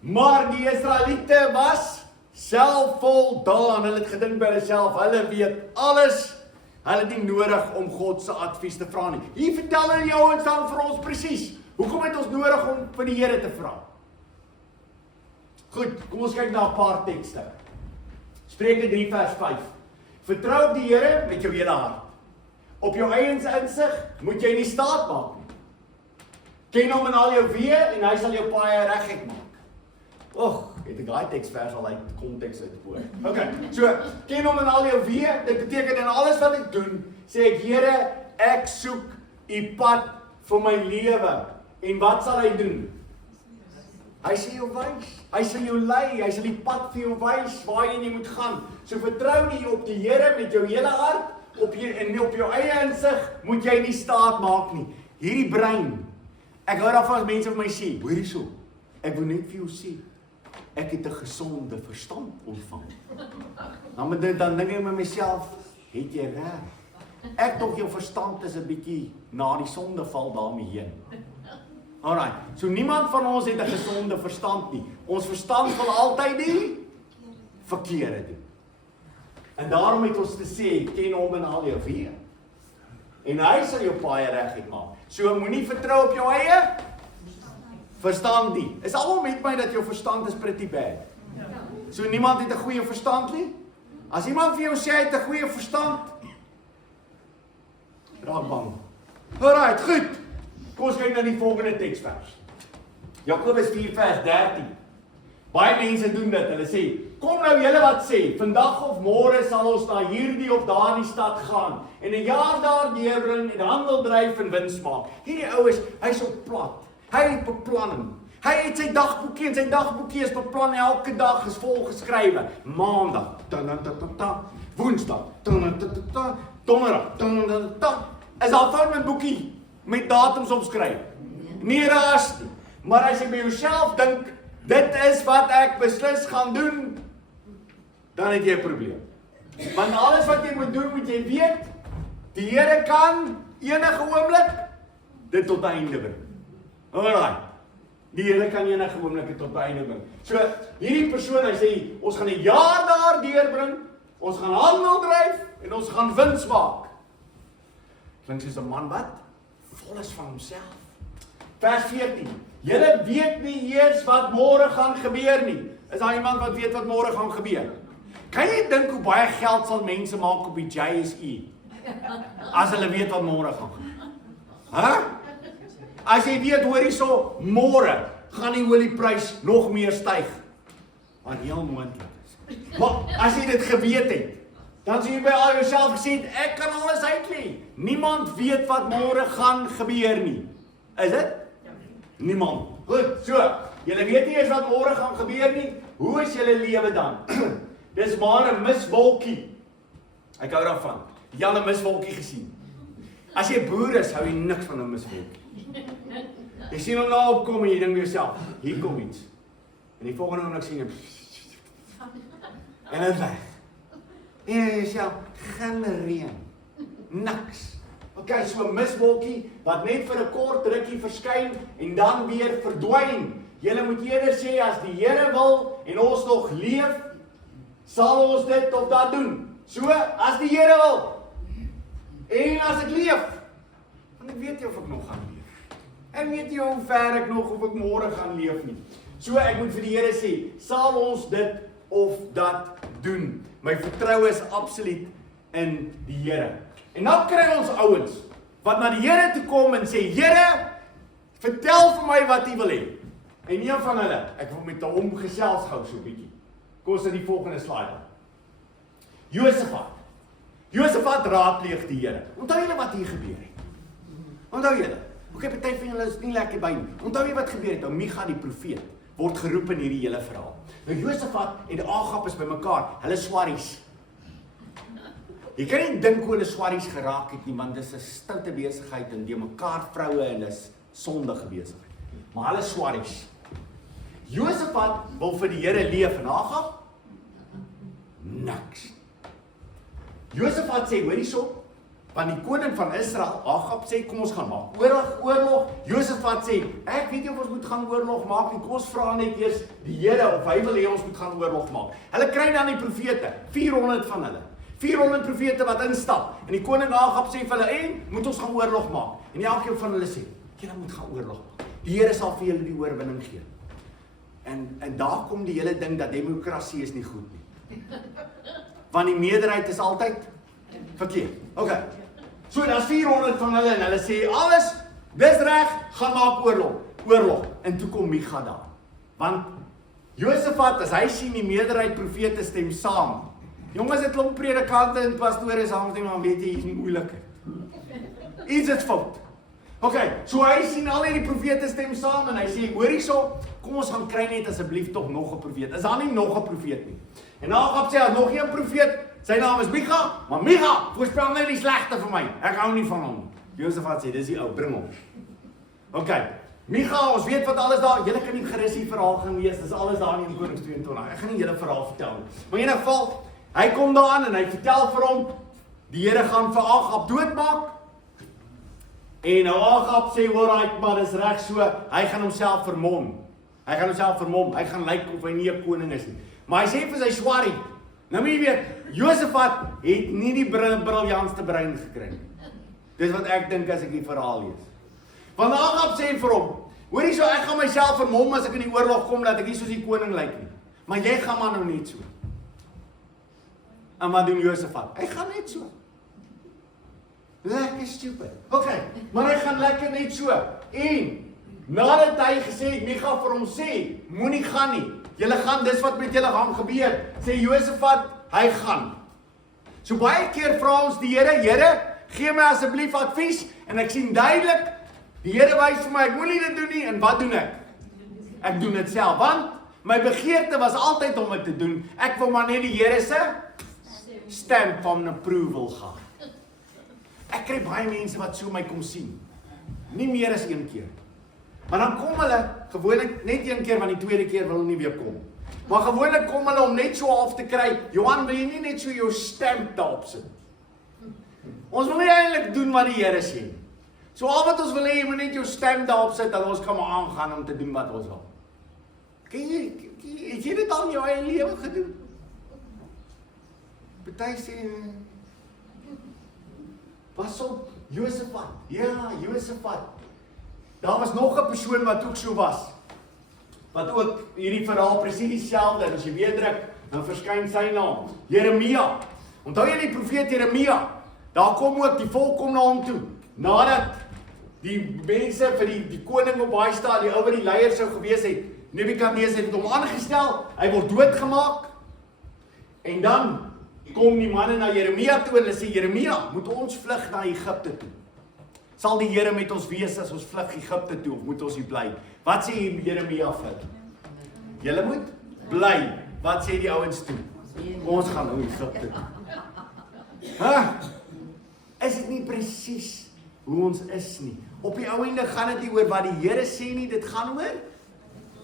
Maar die Israeliete was selfvoldaan. Hulle het gedink by hulle self, hulle weet alles. Hulle het nie nodig om God se advies te vra nie. Hier vertel hulle jou en dan vir ons presies. Hoekom het ons nodig om vir die Here te vra? Goed, kom ons kyk na 'n paar tekste. Spreuke 3 vers 5. Vertrou op die Here met jou hele hart. Op jou eie insig moet jy nie staat maak nie. Ken hom in al jou weë en hy sal jou paaie reguit maak. Och, het ek daai teksvers al uit konteks uitgepoor. Okay, so ken hom in al jou weë, dit beteken in alles wat ek doen, sê ek Here, ek soek u pad vir my lewe. En wat sal hy doen? Hy sal jou wys, hy sal jou lei, hy sal die pad vir jou wys waarheen jy moet gaan. So vertrou nie op die Here met jou hele hart, en op jou eie insig moet jy nie staat maak nie. Hierdie brein, ek hoor daarvan as mense vir my sê, hoor hierso, ek wil net vir jou sê, ek het 'n gesonde verstand ontvang. Dan dink ek met myself, het jy reg? Ek dink jou verstand is 'n bietjie na die sondeval daarmee heen. Alright, so niemand van ons het 'n gesonde verstand nie. Ons verstand wil altyd die verkeerde doen. En daarom het ons te sê, ken hom in al jou weë. En hy sal jou paaie reguit maak. So moenie vertrou op jou eie verstand nie. Is almal met my dat jou verstand is pretty bad? So niemand het 'n goeie verstand nie? As iemand vir jou sê hy het 'n goeie verstand, raak bang. Alright, goed. Kom ons kyk na die volgende teksvers. Jakobus 4 vers 13. Baie mense doen dit. Hulle sê, kom nou julle wat sê, vandag of môre sal ons na hierdie of daardie stad gaan en 'n jaar daar deurbring en handel dryf en wins maak. Hierdie ou hy's op plat. Hy het beplanning. Hy het sy dagboekie en sy dagboekie is beplan elke dag is vol geskrywe. Maandag, Woensdag, Donderdag, is al van my boekie met datums opskryf. Nie raas nie. Maar as jy by jouself dink, dit is wat ek beslis gaan doen, dan het jy 'n probleem. Want alles wat jy moet doen, moet jy weet, die Here kan enige oomblik dit tot einde bring. Alright. Die Here kan enige oomblik dit tot einde bring. So, hierdie persoon, hy sê, ons gaan 'n jaar daar deurbring, ons gaan handel dryf en ons gaan wins maak. Klink soos 'n man wat vol is van homself. Vers 14. Julle weet nie eers wat môre gaan gebeur nie. Is daar iemand wat weet wat môre gaan gebeur? Kan jy dink hoe baie geld sal mense maak op die JSE as hulle weet wat môre gaan gebeur? As jy weet hoor hierso, môre gaan die olieprys nog meer styg. Wat heel moontlik is. Maar as jy dit geweet het, dan sê jy by al jouself gesê, ek kan alles uitlê. Niemand weet wat môre gaan gebeur nie. Is dit? Niemand. Goed, so, julle weet nie eens wat môre gaan gebeur nie. Hoe is julle lewe dan? Dis maar 'n miswolkie. Ek hou daarvan. Jy al 'n miswolkie gesien. As jy boer is, hou jy niks van 'n miswolkie. Jy sien hom nou opkom en jy dink by jouself, hier kom iets. En die volgende oomblik sien jy en dit weg. En jy jouself, geen reën. Niks. Okay, so 'n miswolkie wat net vir 'n kort rukkie verskyn en dan weer verdwyn. Julle moet eerder sê as die Here wil en ons nog leef, sal ons dit of dat doen. So, as die Here wil, en as ek leef, want ek weet nie of ek nog gaan leef. Ek weet nie hoe ver ek nog of ek môre gaan leef nie. So, ek moet vir die Here sê, sal ons dit of dat doen. My vertroue is absoluut in die Here. En dan kry ons ouens, wat na die Here toe kom en sê, Here, vertel vir my wat U wil hê. En een van hulle, ek wil met hom gesels gou so 'n bietjie. Kom ons sit die volgende slide. Josafat raadpleeg die Here. Onthou julle wat hier gebeur het? Onthou julle? Okay, party van julle is nie lekker by nie. Onthou jy wat gebeur het? Micha die profeet word geroep in hierdie hele verhaal. Nou Josafat en Agab is bymekaar. Hulle swarries. Jy kan nie dink hoe hulle swarries geraak het nie, want dis 'n stoute besigheid en die mekaar vroue en dis sondige besigheid. Maar hulle swarries. Josafat wil vir die Here leef en Agab niks. Josafat sê, hoor hierso, want die koning van Israel, Agab sê, kom ons gaan maak oorlog. Josafat sê, ek weet nie of ons moet gaan oorlog maak nie, kom ons vra net eers die Here of hy wil hê ons moet gaan oorlog maak. Hulle kry dan die profete, 400 van hulle. 400 profete wat instap. En die koning Agab sê vir hulle, en moet ons gaan oorlog maak. En elkeen van hulle sê, julle moet gaan oorlog maak. Die Here sal vir julle die oorwinning gee. En daar kom die hele ding dat demokrasie is nie goed nie. Want die meerderheid is altyd verkeerd. Okay. So daar's 400 van hulle en hulle sê alles, dis reg, gaan maak oorlog. En toe kom Micha daar. Want Josafat, as hy sien die meerderheid profete stem saam. Jongens, het klomp predikante en pastore saamstem, maar weet jy, hier is nie moeilikheid. Iets is fout. Okay, so hy sien al hierdie profete stem saam en hy sê, hoor hierso, kom ons gaan kry net asseblief tog nog 'n profeet. Is daar nie nog 'n profeet nie? En Agab sê, nog een profeet, sy naam is Micha, maar Micha, voorspel net die slegte vir my. Ek hou nie van hom. Josafat sê, dis die ou, bring hom. Okay, Micha, ons weet wat alles daar, julle kan nie gerus die verhaal gaan lees, dis alles daar in 1 Konings 22. Ek gaan nie julle verhaal vertel nie. Maar in 'n geval, hy kom daaraan en hy vertel vir hom, die Here gaan vir Agab doodmaak. En nou Agab sê, alright, maar dis reg so, hy gaan homself vermom. Hy gaan lyk of hy nie 'n koning is nie. Maar hy sê vir sy swarrie, nou moet jy weet, Josafat het nie die briljantste brein gekry nie. Dis wat ek dink as ek die verhaal lees. Want Agab sê vir hom, hoor hierso, ek gaan myself vermom as ek in die oorlog kom, dat ek nie soos die koning lyk nie. Maar jy gaan maar nou net so. En wat doen Josafat? Hy gaan net so. Lekker stupid. Okay, maar hy gaan lekker net so. En nadat hy gesê het, Micha vir hom sê, moenie gaan nie. Julle gaan, dis wat met julle gaan gebeur. Sê Josafat, hy gaan. So baie keer vra ons die Here, gee my asseblief advies en ek sien duidelik, die Here wys vir my ek moenie dit doen nie en wat doen ek? Ek doen dit self, want my begeerte was altyd om dit te doen. Ek wil maar net die Here se stamp van approval gehad. Ek kry baie mense wat so my kom sien. Nie meer as 1 keer. Maar dan kom hulle, gewoonlik net 1 keer, want die tweede keer wil hulle nie weer kom. Maar gewoonlik kom hulle om net so half te kry, Johan, wil jy nie net so jou stamp daarop sit? Ons wil nie eintlik doen wat die Here sê. So al wat ons wil hê, jy moet net jou stamp daarop sit, dat ons kan maar aangaan om te doen wat ons wil. Het jy dit al in jou eie lewe gedoen? Party sê, pas op, Josafat. Ja, Josafat. Daar was nog 'n persoon wat ook so was. Wat ook hierdie verhaal presies dieselfde, en as jy weer druk, dan verskyn sy naam. Jeremia. Onthou jy die profeet Jeremia? Daar kom ook, die volk kom na hom toe. Nadat die mense vir die koning op baie stad, die ou wat die leier sou gewees het, Nebukadneser het hom aangestel, hy word doodgemaak. En dan kom die manne na Jeremia toe en hulle sê, Jeremia, moet ons vlug na Egipte toe? Sal die Here met ons wees as ons vlug Egipte toe, of moet ons hier bly? Wat sê Jeremia vir hulle? Julle moet bly. Wat sê die ouens toe? Ons gaan nou Egipte toe. Is dit nie presies hoe ons is nie? Op die ou einde gaan dit nie oor wat die Here sê nie, dit gaan oor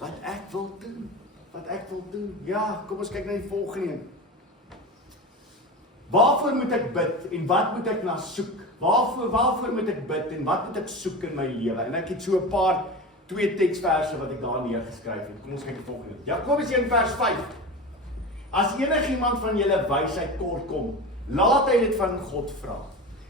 wat ek wil doen. Wat ek wil doen. Ja, kom ons kyk na die volgende een. Waarvoor moet ek bid en wat moet ek na soek? Waarvoor moet ek bid en wat moet ek soek in my lewe? En ek het so 'n paar 2 teksverse wat ek daar neergeskryf het. Kom ons kyk die volgende. Jakobus 1 vers 5. As enigiemand van julle wysheid kort kom, laat hy dit van God vra.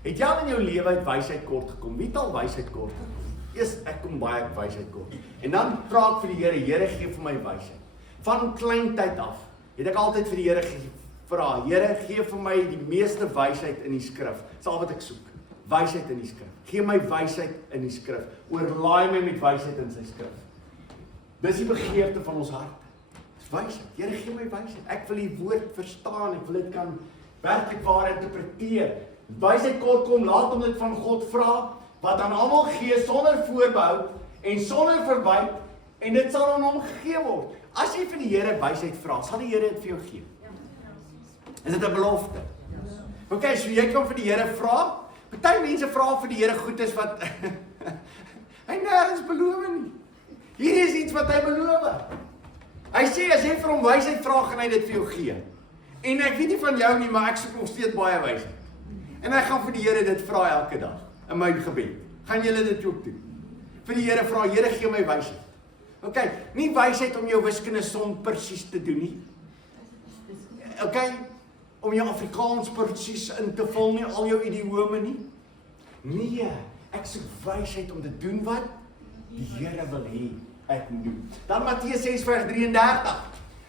Het jy al in jou lewe uit wysheid kort gekom? Wie het al wysheid kort gekom? Eers, ek kom baie wysheid kort. En dan vra ek vir die Here, Here gee vir my wysheid. Van klein tyd af, het ek altyd vir die Here gevra, Here gee vir my die meeste wysheid in die skrif. Dis al wat ek soek. Wysheid in die skrif. Gee my wysheid in die skrif. Oorlaai my met wysheid in sy skrif. Dis die begeerte van ons hart. Dis wysheid. Here gee my wysheid. Ek wil die woord verstaan. Ek wil dit kan werklik waar interpreteer. Wysheid kort kom, laat hom dit van God vra, wat aan almal gee sonder voorbehou en sonder verwyte, en dit sal aan hom gegee word. As jy vir die Here wysheid vra, sal die Here dit vir jou gee. Is dit 'n belofte? Okay, so jy kan vir die Here vra. Party mense vra vir die Here goedes wat hy nêrens beloof nie. Hier is iets wat hy beloof. Hy sê as jy vir hom wysheid vra, gaan hy dit vir jou gee. En ek weet nie van jou nie, maar ek soek nog steeds baie wysheid. En ek gaan vir die Here dit vra elke dag in my gebed. Gaan julle dit ook doen? Vir die Here vra, Here gee my wysheid. Okay, nie wysheid om jou wiskunde som presies te doen nie. Okay, om jou Afrikaans presies in te vul nie, al jou idiome nie. Nee, ek soek wysheid om te doen wat die Here wil hê ek moet doen. Dan Matteus 6 vers 33.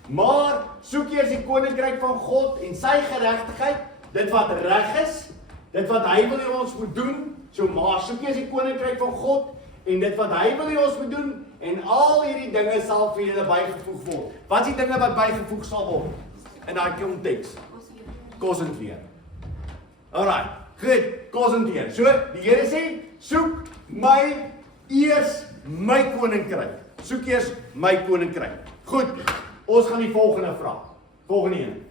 Maar soek eers die koninkryk van God en sy geregtigheid, dit wat reg is, dit wat hy wil hê ons moet doen. So maar soek eers die koninkryk van God en dit wat hy wil hê ons moet doen, en al hierdie dinge sal vir julle bygevoeg word. Wat is die dinge wat bygevoeg sal word in daai konteks? Kos en klere. Alright, goed, kos en klere. So die Here sê, soek my eers my koninkryk. Soek eers my koninkryk. Goed, ons gaan die volgende vra. Volgende een.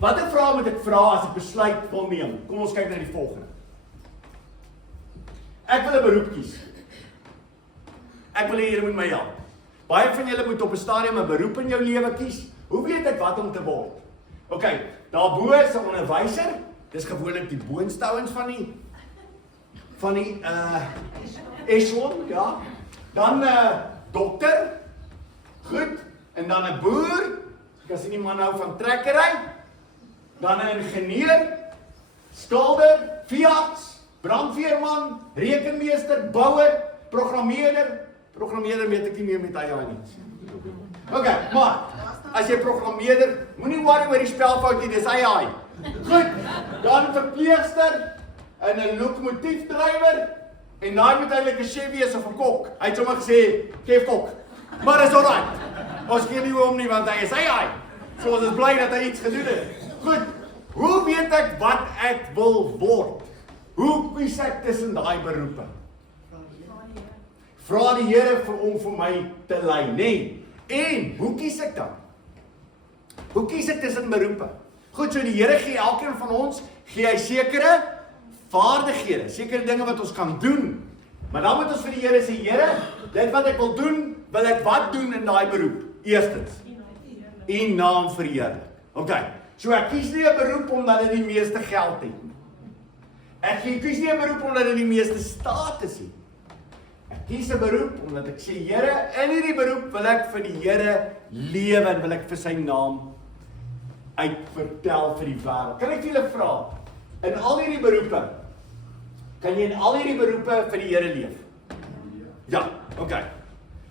Watter vraag moet ek vra as ek besluit wil neem? Kom ons kyk na die volgende. Ek wil 'n beroep kies. Ek wil hê julle moet my help. Baie van julle moet op 'n stadium 'n beroep in jou lewe kies. Hoe weet ek wat om te word? Okay, daarbo is 'n onderwyser. Dis gewoonlik die boonste ouens van die echelon, ja. Dan 'n dokter. Goed, en dan 'n boer. Ek kan sien die man hou van trekkery. Dan 'n ingenieur, skilder, veearts, brandweerman, rekenmeester, bouer, programmeerder. Programmeerder weet ek nie meer met AI nie. Okay, maar as jy programmeerder, moenie worry oor die spelfout nie, dis AI. Goed, dan verpleegster en 'n lokomotiefdrywer en daai moet eintlik 'n chef wees of 'n kok. Hy het sommer gesê, "Chef kok." Maar dis alright. Ons gee nie om nie want hy is AI. So ons is bly dat hy iets gedoen het. Goed, hoe weet ek wat ek wil word? Hoe kies ek tussen daai beroepe? Vra die Here om vir my te lei, nee. En hoe kies ek dan? Hoe kies ek tussen beroepe? Goed, so die Here gee elkeen van ons, gee hy sekere vaardighede, sekere dinge wat ons kan doen. Maar dan moet ons vir die Here sê, Here, dit wat ek wil doen, wil ek wat doen in daai beroep? Eerstens, U naam verheerlik. Okay, so ek kies nie 'n beroep omdat dit die meeste geld het. Ek kies nie 'n beroep omdat dit die meeste status het. Ek kies 'n beroep omdat ek sê, Here, in hierdie beroep wil ek vir die Here lewe en wil ek vir sy naam uitvertel vir die wêreld. Kan ek vir julle vra, in al hierdie beroepe, kan jy in al hierdie beroepe vir die Here leef? Ja, okay.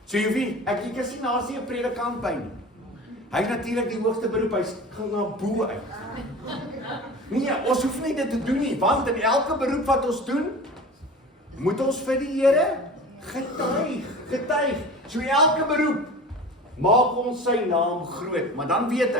So jy weet, ek kan sien daar is nie 'n predikant by nie. Hy het natuurlik die hoogste beroep, hy gaan na bo uit. Nee, ons hoef nie dit te doen nie, want in elke beroep wat ons doen, moet ons vir die Here getuig. So elke beroep maak ons sy naam groot, maar dan weet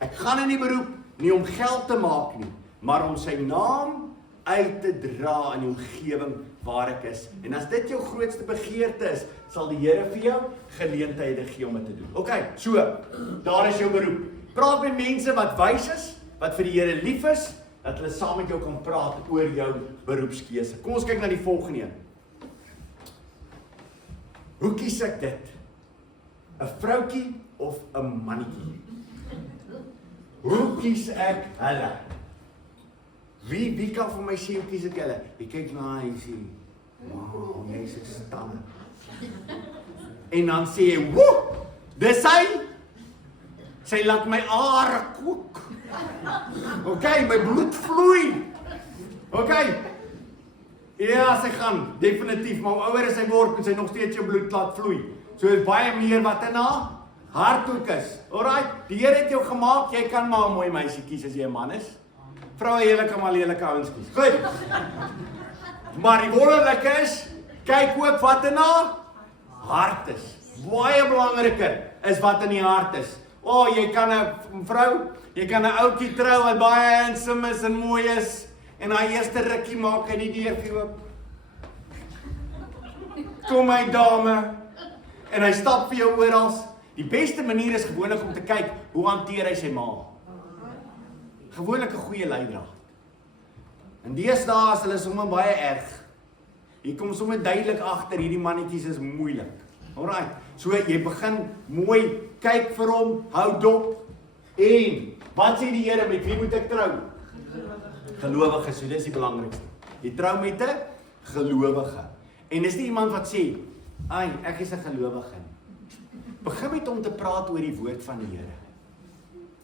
ek gaan in die beroep nie om geld te maak nie, maar om sy naam uit te dra in die omgewing waar ek is. En as dit jou grootste begeerte is, sal die Here vir jou geleenthede gee om dit te doen. Okay, so, daar is jou beroep. Praat met mense wat wys is, wat vir die Here lief is, dat hulle saam met jou kan praat oor jou beroepskeuse. Kom ons kyk na die volgende een. Hoe kies ek dit? 'n Vroutjie of 'n mannetjie? Hoe kies ek hulle? Wie kan vir my sê hoe kies ek hulle? Jy kyk na hy sê, wow, jy is 'n stamme. En dan sê jy, woe, dis sy laat my are kook. Okay, my bloed vloei. Okay. Ja, sy gaan definitief, maar hoe ouer as sy word, moet sy nog steeds jou bloed laat vloei. So is baie meer wat in haar hart ook is. Alright, die Here het jou gemaak, jy kan maar 'n mooi meisie kies as jy 'n man is. Vroue, julle kan maar lelike ouens kies. Goed. Maar die wonderlike is, kyk ook wat in haar hart is. Baie belangriker is wat in die hart is. Jy kan 'n vrou, jy kan 'n ouetjie trou wat baie handsome is en mooi is, en haar eerste rukkie maak hy die deur vir jou oop. Kom my dame, en hy stap vir jou oral. Die beste manier is gewoonlik om te kyk, hoe hanteer hy sy ma? Gewoonlik 'n goeie leidraad. En deesdae is hulle sommer baie erg. Hier kom sommer duidelik agter, hierdie mannetjies is moeilik. Alright, so jy begin mooi kyk vir hom, hou dop. En wat sê die Here, met wie moet ek trou? Gelowige, so dis die belangrikste. Jy trou met 'n gelowige. En dis nie iemand wat sê, "Ai, ek is 'n gelowige nie." Begin met hom te praat oor die woord van die Here.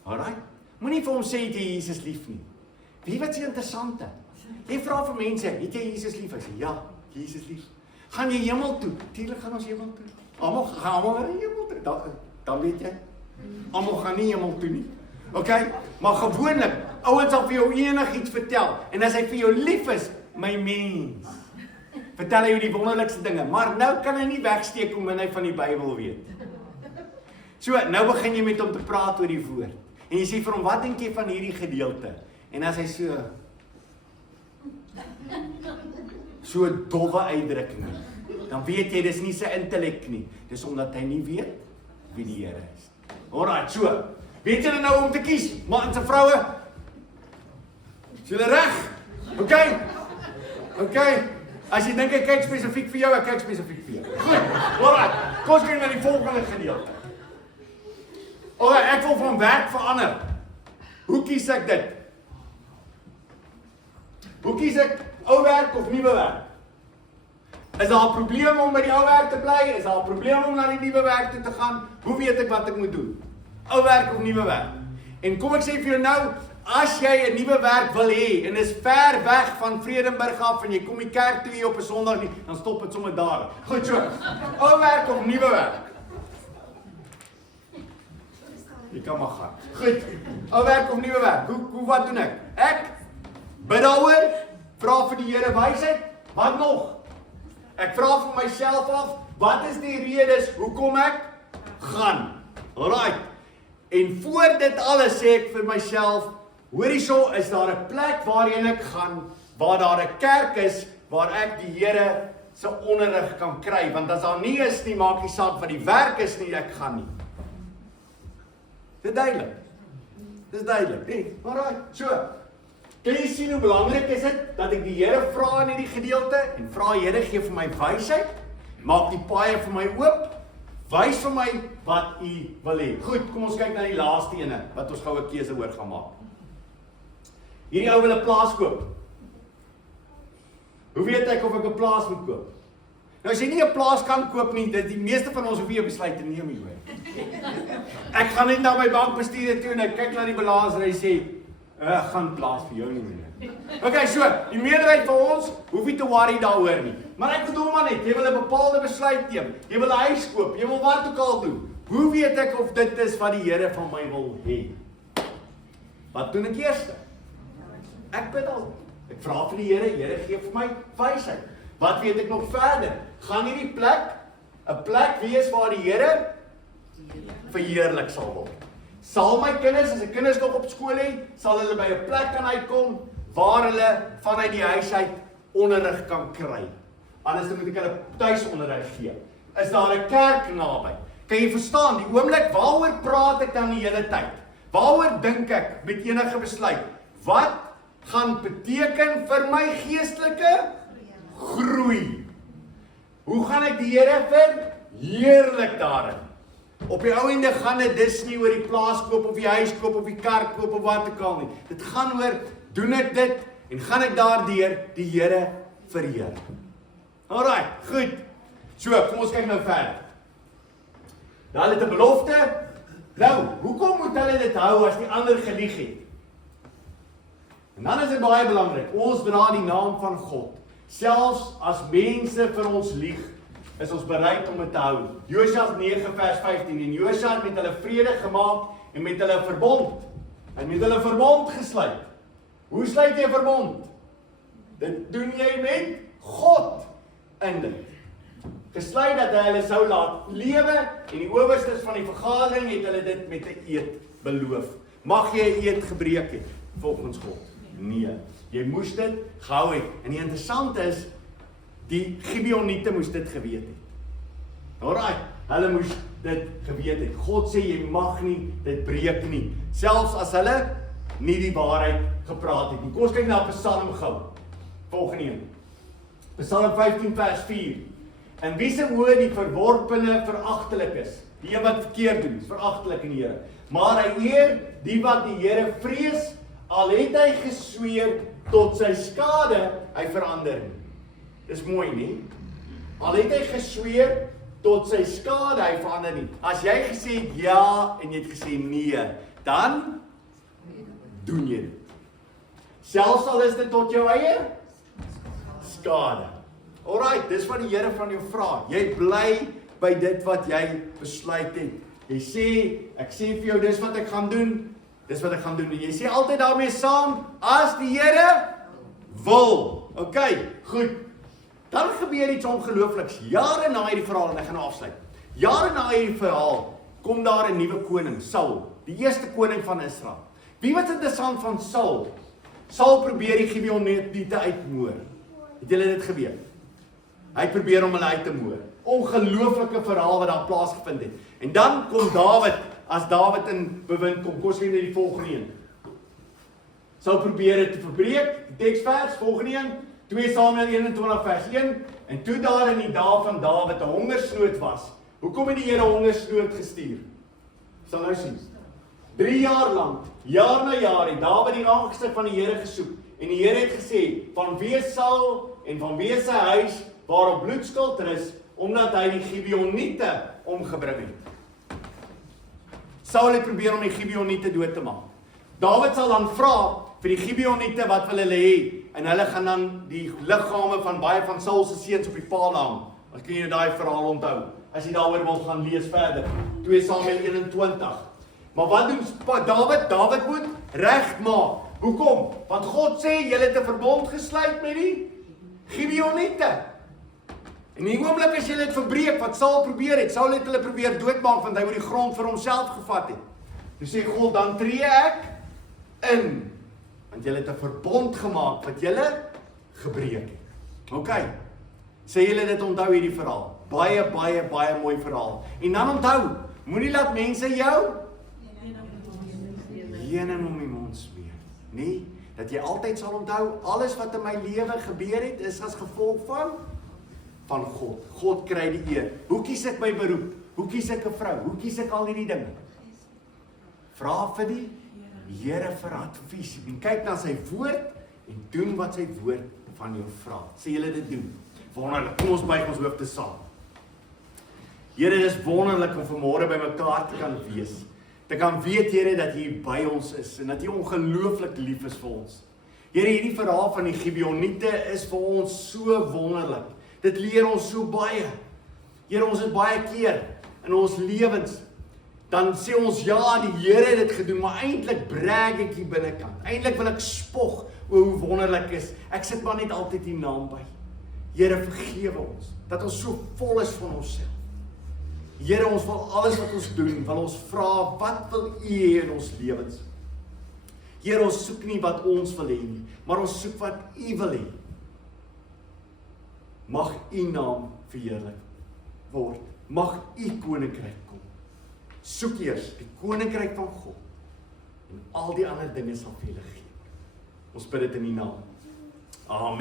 Alright? Moenie vir hom sê het jy Jesus lief nie. Wie wat is interessante? Jy vra vir mense, het jy Jesus lief? Hy sê, ja, Jesus lief. Gaan jy hemel toe? Tuurlik gaan ons hemel toe. Almal gaan na die hemel toe. Dan weet jy. Almal gaan nie hemel toe nie. Okay? Maar gewoonlik, ouens sal vir jou enigiets vertel. En as hy vir jou lief is, my mens, vertel hy jou die wonderlikste dinge. Maar nou kan hy nie wegsteek om hy van die Bybel weet. So, nou begin jy met hom te praat oor die woord. En jy sê vir hom, wat dink jy van hierdie gedeelte? En as hy so dowwe uitdrukking, dan weet jy, dis nie sy intellek nie. Dis omdat hy nie weet wie die Here is. Alright, so, weet julle nou om te kies, mans en vroue? Is julle reg? Okay? Okay? As jy dink ek kyk spesifiek vir jou, ek kyk spesifiek vir jou. Goed, alright, kom ons kyk na die volgende gedeelte. Alright, ek wil van werk verander. Hoe kies ek dit? Hoe kies ek ou werk of nuwe werk? Is daar 'n probleem om by die ou werk te bly? Is daar 'n probleem om na die nuwe werk toe te gaan? Hoe weet ek wat ek moet doen? Ou werk of nuwe werk? En kom ek sê vir jou nou, as jy 'n nuwe werk wil hê en is ver weg van Vredenburg af en jy kom die kerk toe hier op 'n Sondag nie, dan stop dit sommer daar. Goed so. Ou werk of nuwe werk? Jy kan maar gaan. Goed. Ou werk of nuwe werk? Wat doen ek? Ek bid daaroor, vra vir die Here wysheid. Wat nog? Ek vra vir myself af, wat is die redes hoekom ek gaan? Alright. En voor dit alles sê ek vir myself, hoorie, is daar 'n plek waarheen ek gaan, waar daar 'n kerk is, waar ek die Here se onderrig kan kry, want as daar nie is nie, maak nie saak wat die werk is nie, ek gaan nie. Dit duidelik. Dis duidelik, nee, alright, so. Kan jy sien hoe belangrik is dit, dat ek die Here vra in hierdie gedeelte, en vra, Here, gee vir my wysheid, maak die paaie vir my oop, wys vir my wat U wil hê. Goed, kom ons kyk na die laaste ene, wat ons gou 'n keuse oor gaan maak. Hierdie ou wil 'n plaas koop. Hoe weet ek of ek 'n plaas moet koop? Nou as jy nie 'n plaas kan koop nie, die meeste van ons hoef nie 'n besluit te neem hier. Ek gaan net na my bankbestuurder toe en ek kyk na die balans en hy sê, ek gaan plaas vir jou nie meer. Okay, so, die meerderheid van ons hoef nie te worry daaroor nie. Maar ek bedoel maar net, jy wil 'n bepaalde besluit neem, jy wil 'n huis koop, jy wil wat ook al doen. Hoe weet ek of dit is wat die Here van my wil hê? Wat doen ek eers? Ek bid al. Ek vra vir die Here, Here gee vir my wysheid. Wat weet ek nog verder? Gaan hierdie plek 'n plek wees waar die Here verheerlik sal word? Sal my kinders, as ek kinders nog op skool het, sal hulle by 'n plek kan uitkom waar hulle vanuit die huis uit onderrig kan kry? Anders moet ek hulle tuisonderrig gee. Is daar 'n kerk naby? Kan jy verstaan, die oomblik waaroor praat ek dan die hele tyd? Waaroor dink ek met enige besluit? Wat gaan beteken vir my geestelike groei? Hoe gaan ek die Here verheerlik daarin? Op die ou ende gaan dit nie oor die plaas koop of die huis koop of die kar koop of wat ook al nie. Dit gaan oor, doen ek dit en gaan ek daardeur die Here verheer. Alright, goed. So, kom ons kyk nou verder. Hulle het 'n belofte. Nou, hoekom moet hulle dit hou as die ander gelieg het? En dan is dit baie belangrik, ons dra die naam van God. Selfs as mense vir ons lieg, is ons bereid om dit te hou. Josua 9 vers 15, en Josua het met hulle vrede gemaak en met hulle verbond. En met hulle verbond gesluit. Hoe sluit jy 'n verbond? Dit doen jy met God in dit. Gesluit dat hy hulle sou laat lewe en die owerstes van die vergadering het hulle dit met 'n eed beloof. Mag jy 'n eed gebreek het volgens God? Nee, jy moes dit gehou het. En die interessante is, die Gibeoniete moes dit geweet het. Alright, hulle moes dit geweet het. God sê jy mag nie dit breek nie, selfs as hulle nie die waarheid gepraat het nie. Kom ons kyk na Psalm gou. Volgende een. Psalm 15 vers 4. En wie se oë die verworpene veragtelik is, die een wat verkeerd doen, is veragtelik in die Here. Maar hy eer die wat die Here vrees, al het hy gesweer tot sy skade, hy verander nie. Dis mooi nie? Al het hy gesweer tot sy skade, hy verander nie. As jy gesê het ja en jy het gesê nee, dan doen jy dit. Selfs al is dit tot jou eie skade. Alright, dis wat die Here van jou vra. Jy bly by dit wat jy besluit het. Jy sê, ek sê vir jou, dis wat ek gaan doen. Dis wat ek gaan doen. En jy sê altyd daarmee saam, as die Here wil. Okay, goed. Dan gebeur iets ongeloofliks. Jare na hierdie verhaal, en ek gaan afsluit. Jare na hierdie verhaal, kom daar 'n nuwe koning, Saul, die eerste koning van Israel. Wie was interessant van Saul? Saul probeer die Gibeoniete uitmoor. Het julle dit geweet? Hy probeer om hulle uit te moor. Ongelooflike verhaal wat daar plaasgevind het. En dan kom Dawid, as Dawid in bewind kom. Kom ons kyk na die volgende een. Saul probeer dit te verbreek. Die teksvers, volgende een. 2 Samuel 21 vers 1. En toe daar in die dae van Dawid 'n hongersnood was. Hoekom het die Here hongersnood gestuur? Sal nou sien. 3 jaar lank, jaar na jaar, het Dawid die aangesig van die Here gesoek. En die Here het gesê, van wie Saul en van wie sy huis waarop bloedskuld is, omdat hy die Gibeoniete omgebring het. Saul het probeer om die Gibeoniete dood te maak. Dawid sal dan vra vir die Gibeoniete wat wil hulle hê, en hulle gaan dan die liggame van baie van Saul se seuns op die paal hang. As kan jy daai verhaal onthou, as jy daaroor wil gaan lees verder. 2 Samuel 21. Maar wat doen Dawid? Dawid moet regmaak. Hoekom? Want God sê, julle het 'n verbond gesluit met die Gibeoniete. En die oomblik as julle dit verbreek, wat Saul probeer het, Saul het hulle probeer doodmaak, want hy wou die grond vir homself gevat het. Toe sê God, dan tree ek in, want julle het 'n verbond gemaak, wat julle gebreek het. Okay, sê julle dit onthou hierdie verhaal? Baie, baie, baie mooi verhaal. En dan onthou, moenie laat mense jou heuning om die mond smeer, nie? Dat jy altyd sal onthou, alles wat in my lewe gebeur het, is as gevolg van God. God kry die eer. Hoe kies ek my beroep? Hoe kies ek 'n vrou? Hoe kies ek al hierdie dinge? Vra vir die Here vir advies. En kyk na sy woord en doen wat sy woord van jou vra. Sê julle dit doen. Wonderlik. Kom ons buig ons hoofde saam. Here, dis wonderlik om vanmôre by mekaar te kan wees. Te kan weet, Here, dat U by ons is en dat U ongelooflik lief is vir ons. Here, hierdie verhaal van die Gibeoniete is vir ons so wonderlik. Dit leer ons so baie. Here, ons het baie keer in ons lewens, dan sê ons, ja, die Here het dit gedoen, maar eintlik brag ek hier binnekant. Eintlik wil ek spog oor hoe wonderlik is. Ek sit maar net altyd die naam by. Here, vergewe ons, dat ons so vol is van onsself. Here, ons wil alles wat ons doen, wil ons vra, wat wil U hê in ons lewens? Here, ons soek nie wat ons wil hê nie, maar ons soek wat U wil hê. Mag U naam verheerlik word. Mag U koninkryk kom. Soek eers die koninkryk van God en al die ander dinge sal vir julle gee. Ons bid dit in U naam. Amen.